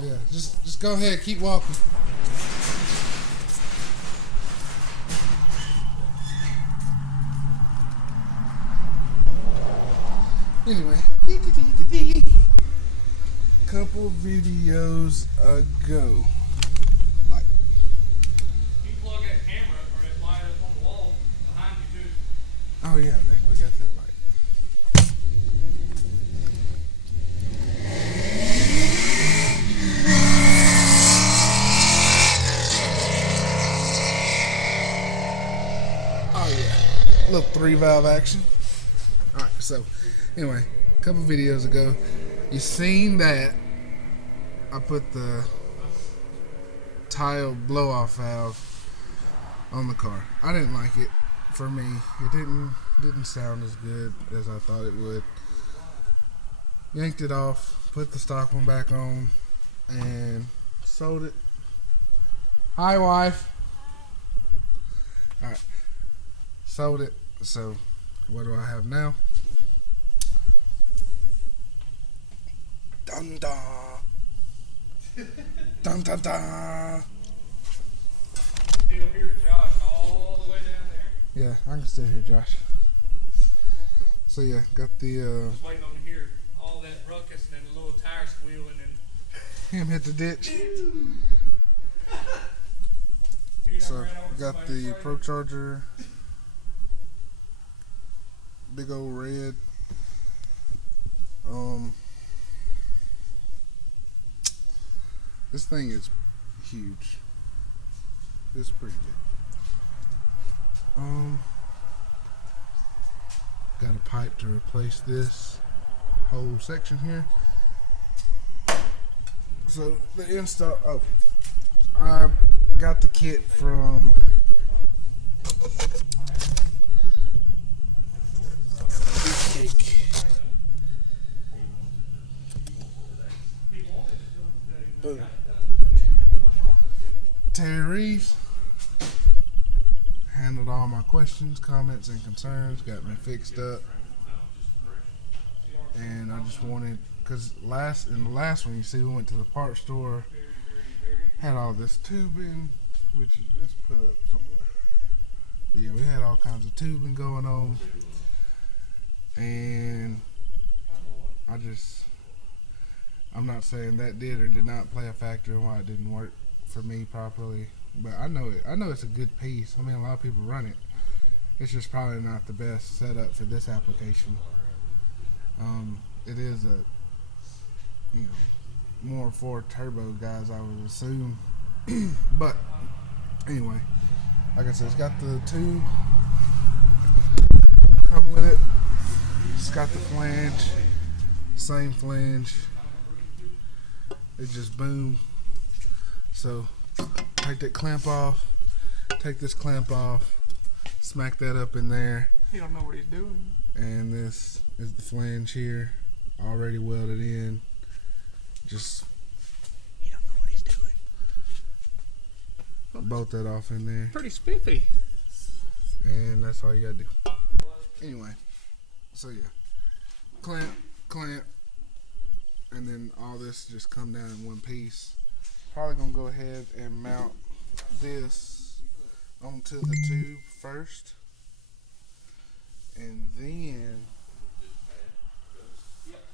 Yeah, just go ahead, keep walking. Anyway, couple videos ago, like, You plug that camera or that light up on the wall behind you too. oh yeah, we got that light. Oh yeah, little 3-valve action. All right, so anyway, a couple videos ago, you seen that I put the tile blow-off valve on the car. I didn't like it. For me, it didn't sound as good as I thought it would. Yanked it off, put the stock one back on, and sold it. Hi, wife. All right, sold it. So, what do I have now? Dun dun. Dun dun dun. Still hear Josh all the way down there. Yeah, I can still hear Josh. So yeah, got the Just waiting on to hear all that ruckus and then a little tire squealing and him hit the ditch. he done So ran over got somebody's the trailer. Pro Charger, big old red. This thing is huge. It's pretty big. Got a pipe to replace this whole section here. So the install. Oh, I got the kit from Beefcake. Boom. Terry Reeves handled all my questions, comments, and concerns. Got me fixed up, and I just wanted, cause in the last one, you see, we went to the parts store, had all this tubing, which is let's put up somewhere. But yeah, we had all kinds of tubing going on, and I'm not saying that did or did not play a factor in why it didn't work for me properly, but I know it's a good piece. I mean, a lot of people run it. It's just probably not the best setup for this application. It is more for turbo guys, I would assume. But anyway, like I said, it's got the tube come with it. It's got the flange, same flange. It just boom. So take that clamp off, take this clamp off, smack that up in there, He don't know what he's doing. and this is the flange here, already welded in. Just He don't know what he's doing. bolt that off in there, Pretty spiffy. and that's all you gotta do. Anyway, so yeah, clamp, and then all this just come down in one piece. Probably gonna go ahead and mount this onto the tube first, and then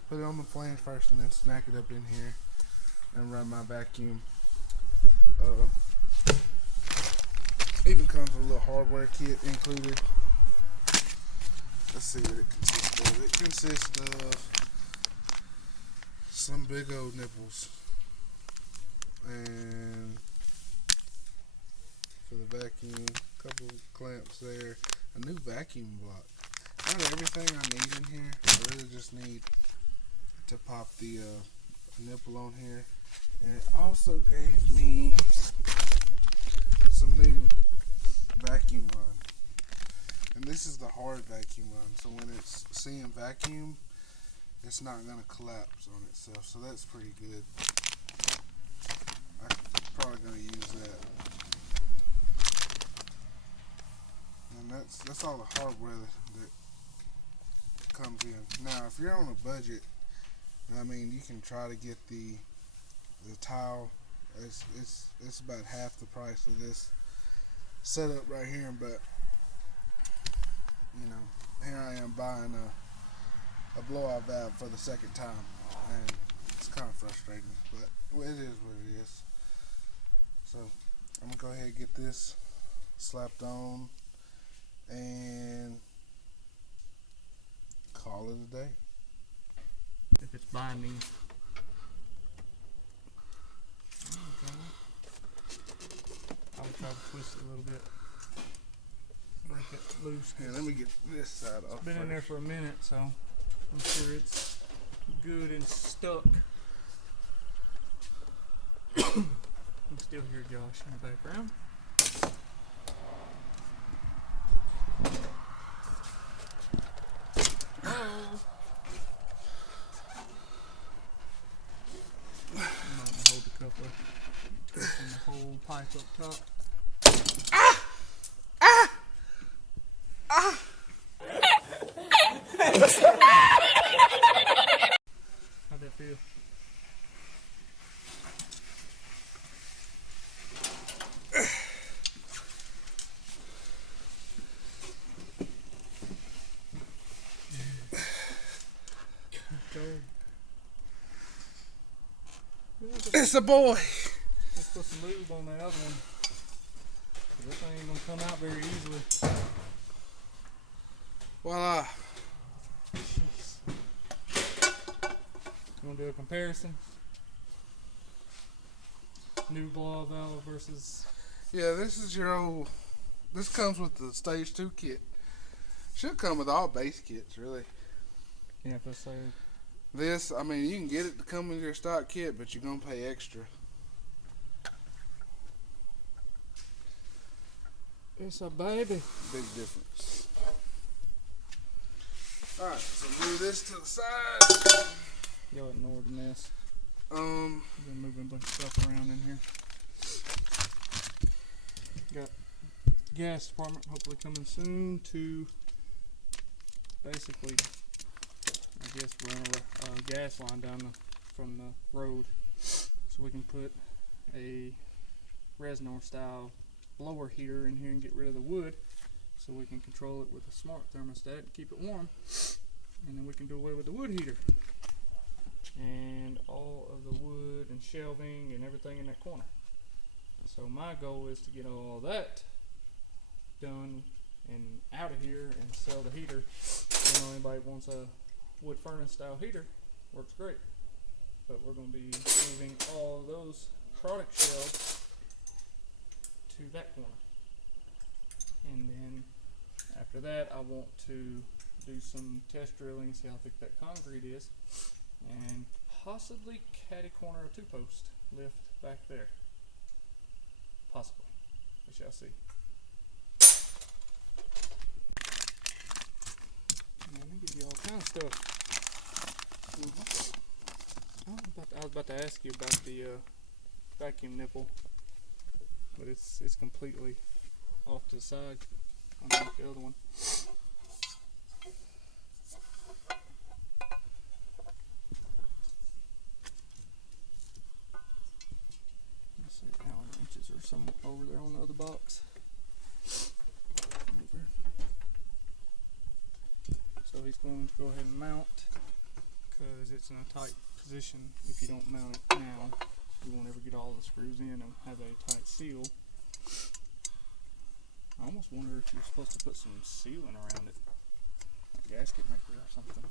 put it on the flange first, and then smack it up in here and run my vacuum. Even comes with a little hardware kit included. Let's see what it consists of. It consists of some big old nipples, and for the vacuum, a couple clamps there, a new vacuum block. I got everything I need in here. I really just need to pop the nipple on here, and it also gave me some new vacuum run. And this is the hard vacuum run, so when it's seeing vacuum, it's not going to collapse on itself, so that's pretty good. I'm probably going to use that. And that's all the hardware that comes in. Now, if you're on a budget, I mean, you can try to get the the tile. It's about half the price of this setup right here, but you know, here I am buying a blowout valve for the second time, and it's kind of frustrating, but it is what it is. So I'm gonna go ahead and get this slapped on and call it a day. If it's binding. I would try to twist it a little bit. Break it loose. Here, let me get this side off. It's been in first. there for a minute, so I'm sure it's good and stuck. You can still hear Josh in the background. Oh. I'm gonna hold the cup up, twisting the whole pipe up top. How'd that feel? It's a boy. Let's put some lube on that other one. This thing ain't gonna come out very easily. Voila. Jeez. You wanna do a comparison? New blow valve versus. Yeah, this is your old. This comes with the stage 2 kit. Should come with all base kits, really. Yeah, let's say. This, I mean, you can get it to come with your stock kit, but you're gonna pay extra. It's a baby. Big difference. Alright, so move this to the side. Y'all ignore the mess. Um, Been moving a bunch of stuff around in here. Got gas department hopefully coming soon to basically, I guess, run a gas line down from the road, so we can put a Resnor style blower heater in here and get rid of the wood, so we can control it with a smart thermostat and keep it warm, and then we can do away with the wood heater and all of the wood and shelving and everything in that corner. So my goal is to get all that done and out of here and sell the heater. You know, anybody wants a wood furnace style heater, works great. But we're going to be moving all of those product shelves to that corner. And then after that, I want to do some test drilling, see how thick that concrete is, and possibly caddy corner a 2-post lift back there. Possibly. We shall see. Man, they give you all kinds of stuff. I was about to ask you about the vacuum nipple, but it's completely off to the side, unlike the other one. Let's see, Allen wrenches are some over there on the other box. Over. So he's going to go ahead and mount, because it's in a tight position. If you don't mount it now, you won't ever get all the screws in and have a tight seal. I almost wonder if you're supposed to put some sealant around it, like gasket maker or something.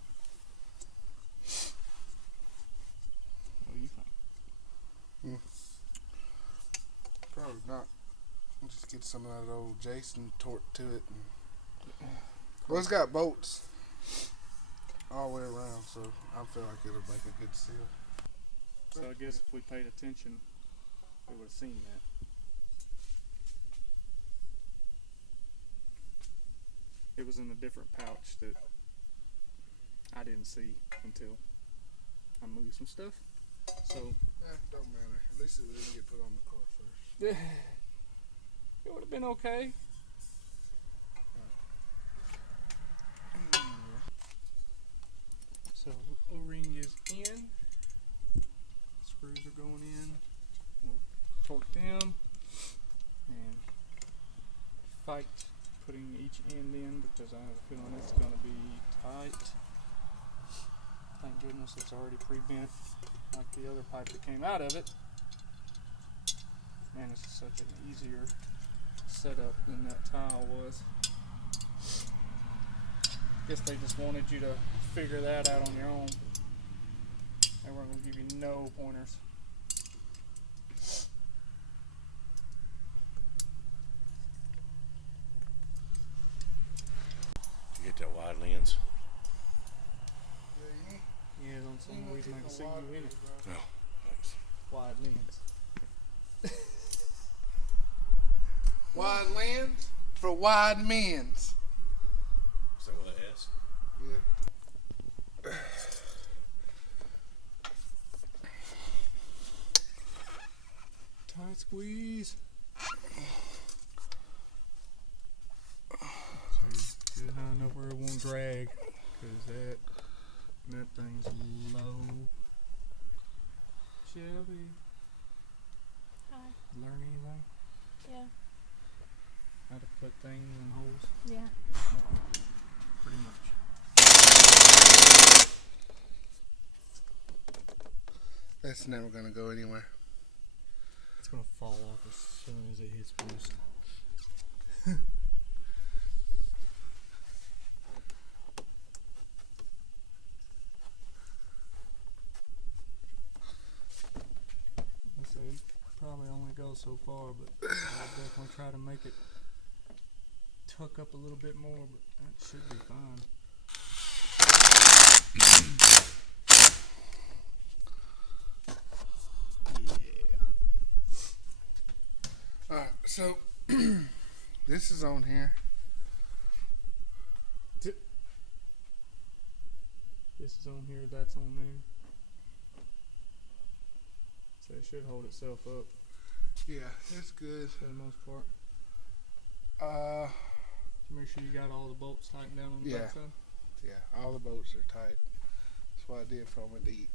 What do you think? probably not. We'll just get some of that old Jason torque to it. And well, it's got bolts all the way around, so I feel like it'll make a good seal. So I guess if we paid attention, we would have seen that. It was in a different pouch that I didn't see until I moved some stuff. So Don't matter. At least it didn't get put on the car first. it would have been okay. So O-ring is in. Screws are going in. torque them and fight putting each end in because I have a feeling it's going to be tight. Thank goodness it's already pre-bent like the other pipe that came out of it. Man, this is such an easier setup than that tile was. Guess they just wanted you to figure that out on your own. They weren't going to give you no pointers. You get that wide lens? Yeah, on some reason I can see you in it. Oh, thanks. Wide lens. Wide lens for wide men's. Is that what I asked? Yeah. Tight squeeze. Good high enough where it won't drag, cause that thing's low. Shelby, Hi. learn anything? Yeah. How to put things in holes? Yeah. Pretty much. That's never gonna go anywhere. It's gonna fall off as soon as it hits boost. So it probably only goes so far, but I'll definitely try to make it tuck up a little bit more, but that should be fine. Alright, so this is on here. This is on here, that's on there. So it should hold itself up Yeah, it's good. for the most part. Make sure you got all the bolts tightened down on the Yeah. backside. Yeah, all the bolts are tight. That's what I did for them to eat.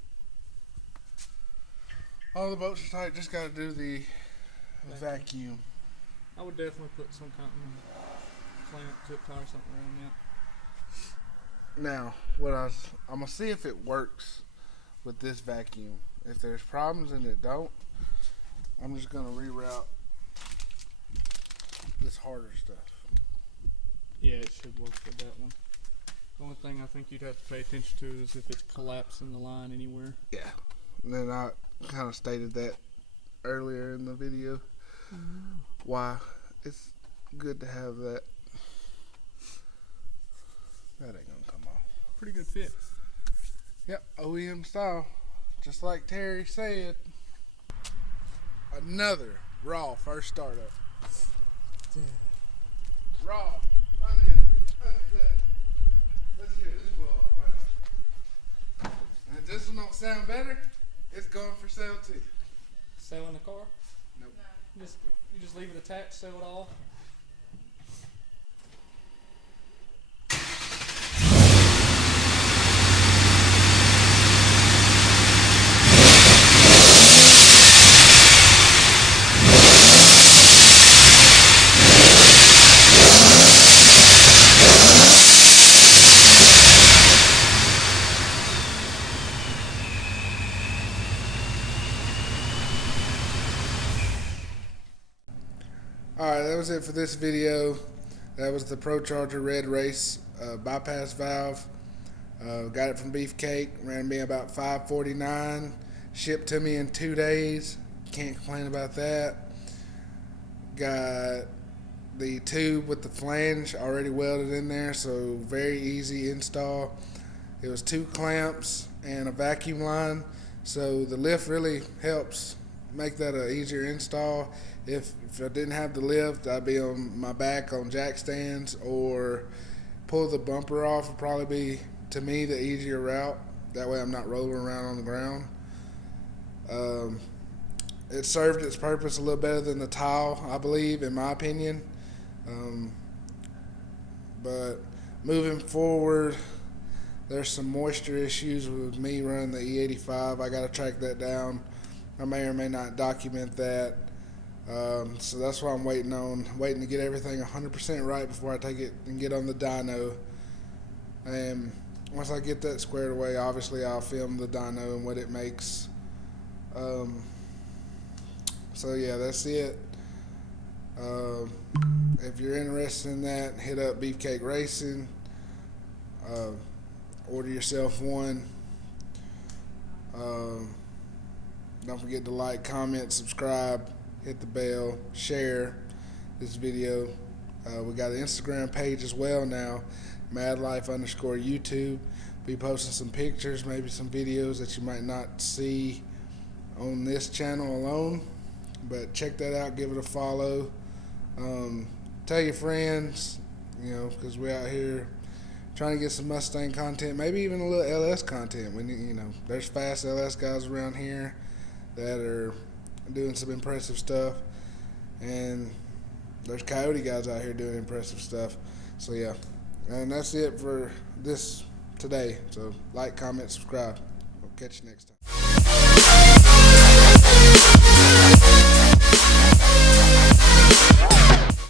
All the bolts are tight, just gotta do the vacuum. I would definitely put some kind of clamp, zip tie, or something around that. Now, I'm gonna see if it works with this vacuum. If there's problems and it don't, I'm just gonna reroute this harder stuff. Yeah, it should work with that one. The only thing I think you'd have to pay attention to is if it's collapsing the line anywhere. Yeah. And then I kind of stated that earlier in the video. Why it's good to have that. That ain't gonna come off. Pretty good fit. Yep, OEM style. Just like Terry said. Another raw first startup. Raw, unedited, uncut. Let's hear this blow off right. And if this one don't sound better, it's going for sale too. Sell in the car? Nope. You just leave it attached, sell it all. Alright, that was it for this video. That was the Pro Charger Red Race bypass valve. Got it from Beefcake. Ran me about $5.49. Shipped to me in 2 days. Can't complain about that. Got the tube with the flange already welded in there, so very easy install. It was 2 clamps and a vacuum line, so the lift really helps make that an easier install. If I didn't have the lift, I'd be on my back on jack stands, or pull the bumper off would probably be, to me, the easier route. That way I'm not rolling around on the ground. It served its purpose a little better than the tile, I believe, in my opinion. But moving forward, there's some moisture issues with me running the E85. I got to track that down. I may or may not document that. So that's why I'm waiting to get everything 100% right before I take it and get on the dyno. And once I get that squared away, obviously I'll film the dyno and what it makes. So yeah, that's it. If you're interested in that, hit up Beefcake Racing. Order yourself one. Don't forget to like, comment, subscribe, hit the bell, share this video. We got an Instagram page as well now, madlife_YouTube. Be posting some pictures, maybe some videos that you might not see on this channel alone. But check that out, give it a follow. Tell your friends, because we're out here trying to get some Mustang content, maybe even a little LS content. We need, there's fast LS guys around here that are doing some impressive stuff, and there's Coyote guys out here doing impressive stuff. So yeah, and that's it for this today. So like, comment, subscribe. We'll catch you next time.